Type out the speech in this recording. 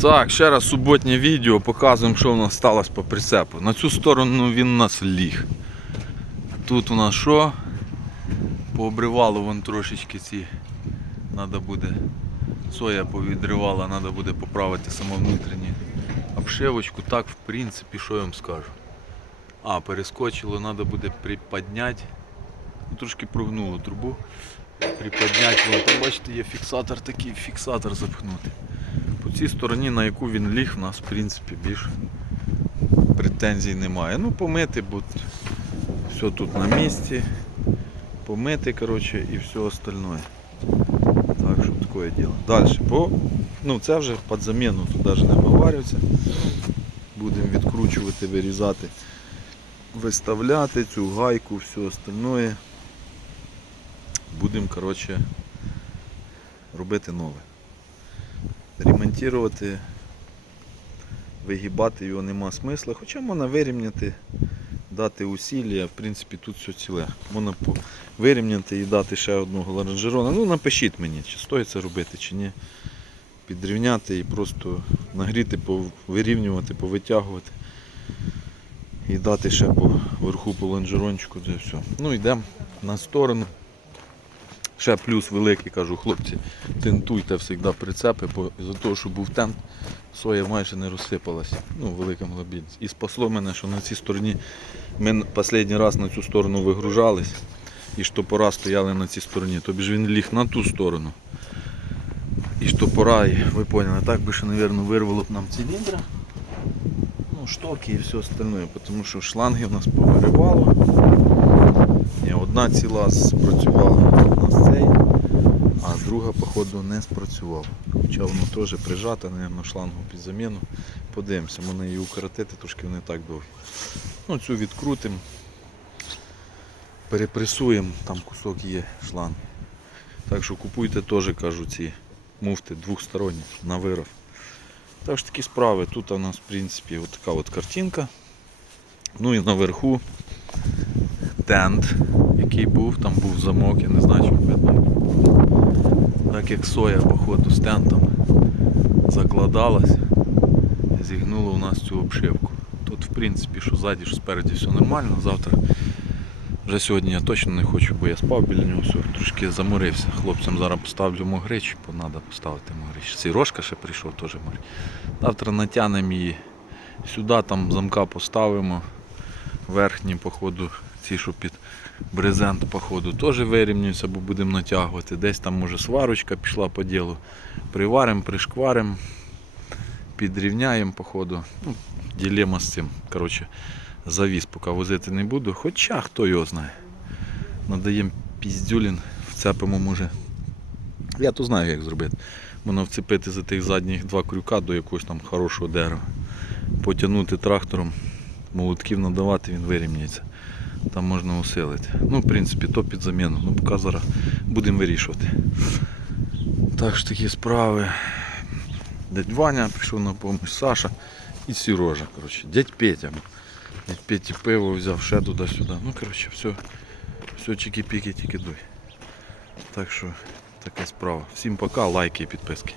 Так, ще раз суботнє відео, показуємо, що у нас сталося по прицепу. На цю сторону він у нас ліг. Тут у нас що? Пообривало вон трошечки ці. Треба буде. Соя повідривала, треба буде поправити самовнутрішню обшивочку. Так, в принципі, що я вам скажу. А, перескочило, треба буде приподняти. Ну, Трошки прогнуло трубу. Приподняти. Бачите, є фіксатор такий, фіксатор запхнути. По цій стороні, на яку він ліг, у нас в принципі більш претензій немає. Ну, помити, бо все тут на місці. Помити, коротше, і все остальное. Так що таке діло. Далі. По... Ну, це вже під заміну, тут навіть не виварюється. Будемо відкручувати, вирізати, виставляти цю гайку, все остальное. Будемо, коротше, робити нове ремонтувати, вигибати його нема смисла, хоча можна вирівняти, дати усілля, в принципі тут все ціле. Можна вирівняти і дати ще одного ларанжерона. Ну напишіть мені, чи стоїть це робити, чи ні. Підрівняти і просто нагріти, вирівнювати, повитягувати. І дати ще по верху по лонжерончику, це все. Ну йдемо на сторону. Ще плюс великий, кажу, хлопці, тентуйте завжди прицепи, бо за того, що був тент, соя майже не розсипалася. Ну, в великому. І спасло мене, що на цій стороні ми останній раз на цю сторону вигружались, і штопора стояли на цій стороні. Тобі ж він ліг на ту сторону. І штопора, і ви поняли, так би ще, мабуть, вирвало б нам циліндра. Ну, штоки і все остальне, тому що шланги у нас повиривало. Одна ціла спрацювала у нас цей, а друга, походу, не спрацювала. Хоча воно теж прижато, мабуть, шлангу під заміну. Подивимося, можна її укоротити, трошки вони так довгі. Ну, цю відкрутимо, перепресуємо, там кусок є шланг. Так що купуйте теж, кажу, ці муфти двохсторонні на виров. Так що такі справи. Тут у нас, в принципі, от така от картинка. Ну і наверху тент, який був, там був замок, я не знаю, чи видно. Так як соя, походу, з тентом закладалась, зігнуло у нас цю обшивку. Тут, в принципі, що ззаді, що спереді все нормально. Завтра вже сьогодні я точно не хочу, бо я спав біля нього, все, трошки заморився. Хлопцям зараз поставлю могрич, бо треба поставити могрич. Сірошка ще прийшов теж могрич. Завтра натягнемо її сюди, там замка поставимо. Верхні, походу, ці, що під брезент, походу, теж вирівнюються, бо будемо натягувати. Десь там може сварочка пішла по ділу. Приваримо, пришкваримо, підрівняємо, походу. Ну, ділема з цим. Коротше, завіз, поки возити не буду. Хоча хто його знає. Надаємо піздюлін, вцепимо може. Я то знаю, як зробити. Можна вцепити за тих задніх два крюка до якогось там хорошого дерева. Потягнути трактором, молотків надавати, він вирівняється. Там можна усилити. Ну, в принципі, то під заміну. Ну, поки зараз будемо вирішувати. Так що такі справи. Дядь Ваня пішов на допомогу, Саша і Сережа. Коротше. Дядь Петя. Дядь Петі пиво взяв ще туди-сюди. Ну, коротше, все, все чики-піки, тільки дуй. Так що така справа. Всім пока, лайки і підписки.